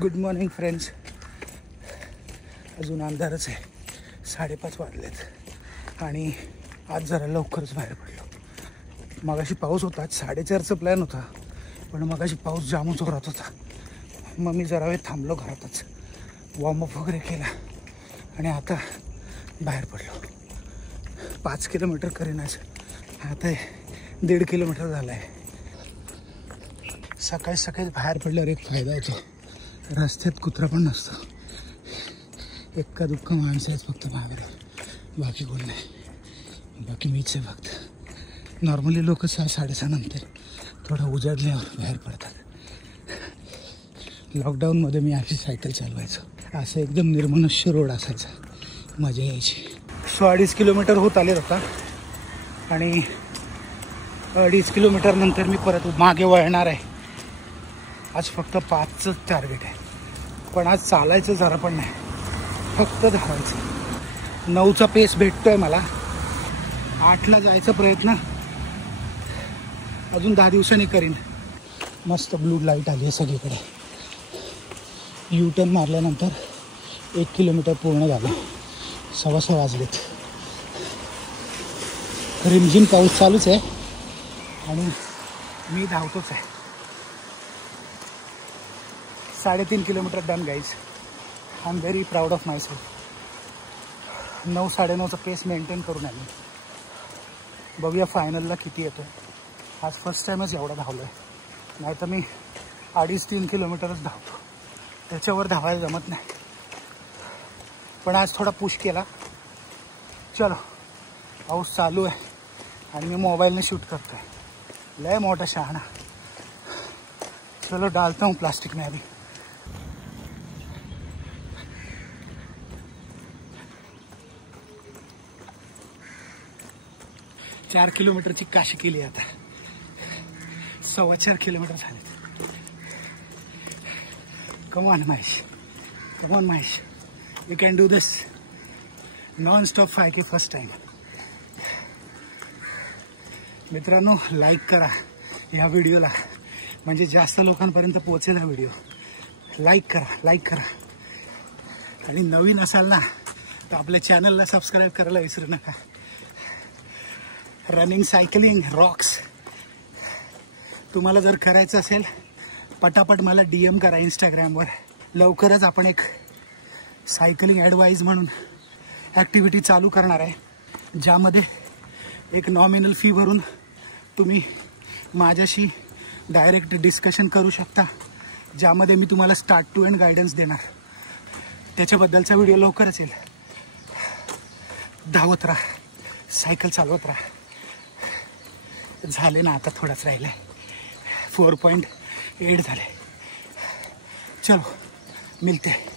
Good morning friends. अजून अंधारच आहे. 5:30 वाजलेत आणि आज जरा लवकरच बाहेर पडलो. मगाशी पाऊस होता. 4:30चा प्लॅन होता, पण मगाशी पाऊस जामच जोरात होता. मग मी जरा वेळ थांबलो घरातच, वॉर्मअप वगैरे केला आणि आता बाहेर पडलो. 5 किलोमीटर करीनाच, आता 1.5 किलोमीटर झालं आहे. सकाळी सकाळी बाहेर पडल्यावर एक फायदा होतो, रस्त्यात कुत्रा पण नसतो. एक्का दुक्का माणसं आहेत फक्त बाहेर, बाकी कोण नाही. बाकी मीच आहे फक्त. नॉर्मली लोक 6-6:30 नंतर थोडं उजाडल्यावर बाहेर पडतात. लॉकडाऊनमध्ये मी अशी सायकल चालवायचो. असं एकदम निर्मनुष्य रोड असायचा, मजा यायची. 2.5 किलोमीटर होत आले होता आणि 2.5 किलोमीटर नंतर मी परत मागे वळणार आहे. आज फक्त 5चं टार्गेट आहे, पण आज चालायचं जरा पण नाही, फक्त धावायचं. 9चा पेस भेटतोय मला. 8ला जायचा प्रयत्न अजून 10 दिवसांनी करीन. मस्त ब्लू लाईट आली आहे सगळीकडे. U-टर्न मारल्यानंतर 1 किलोमीटर पूर्ण झालं. 6:15 वाजलेत. रिमझिम पाऊस चालूच आहे आणि मी धावतोच आहे. 3.5 kilometre done guys. I am very proud of myself. 9-9:30चा पेस मेंटेन करून आलो. बघूया फायनलला किती येतो. आज फर्स्ट टाईमच एवढा धावलो आहे, नाही तर मी 2.5-3 किलोमीटरच धावतो. त्याच्यावर धावायला जमत नाही, पण आज थोडा पुश केला. चलो, पाऊस चालू आहे आणि मी मोबाईलने शूट करतो आहे. लय मोठा शहाणा. चलो डालता हूँ प्लास्टिक में अभी. चार किलोमीटरची काशी केली आता. 4.25 किलोमीटर झालेत. Come on Mahesh, come on Mahesh, you can do this. Non stop 5K first time. मित्रांनो, लाईक करा ह्या व्हिडिओला, म्हणजे जास्त लोकांपर्यंत पोहोचेल हा व्हिडिओ. लाईक करा, लाईक करा. आणि नवीन असाल ना तर आपल्या चॅनलला सबस्क्राईब करायला विसरू नका. रनिंग, सायकलिंग, रॉक्स तुम्हाला जर करायचं असेल पटापट मला DM करा इंस्टाग्रामवर. लवकरच आपण एक सायकलिंग ॲडवाईज म्हणून ॲक्टिव्हिटी चालू करणार आहे, ज्यामध्ये एक नॉमिनल फी भरून तुम्ही माझ्याशी डायरेक्ट डिस्कशन करू शकता, ज्यामध्ये मी तुम्हाला स्टार्ट टू एंड गायडन्स देणार. त्याच्याबद्दलचा व्हिडिओ लवकरच येईल. धावत राहा, सायकल चालवत राहा. झाले ना, आता थोडाच राहिला आहे. 4.8 झाले. चलो मिलते हैं.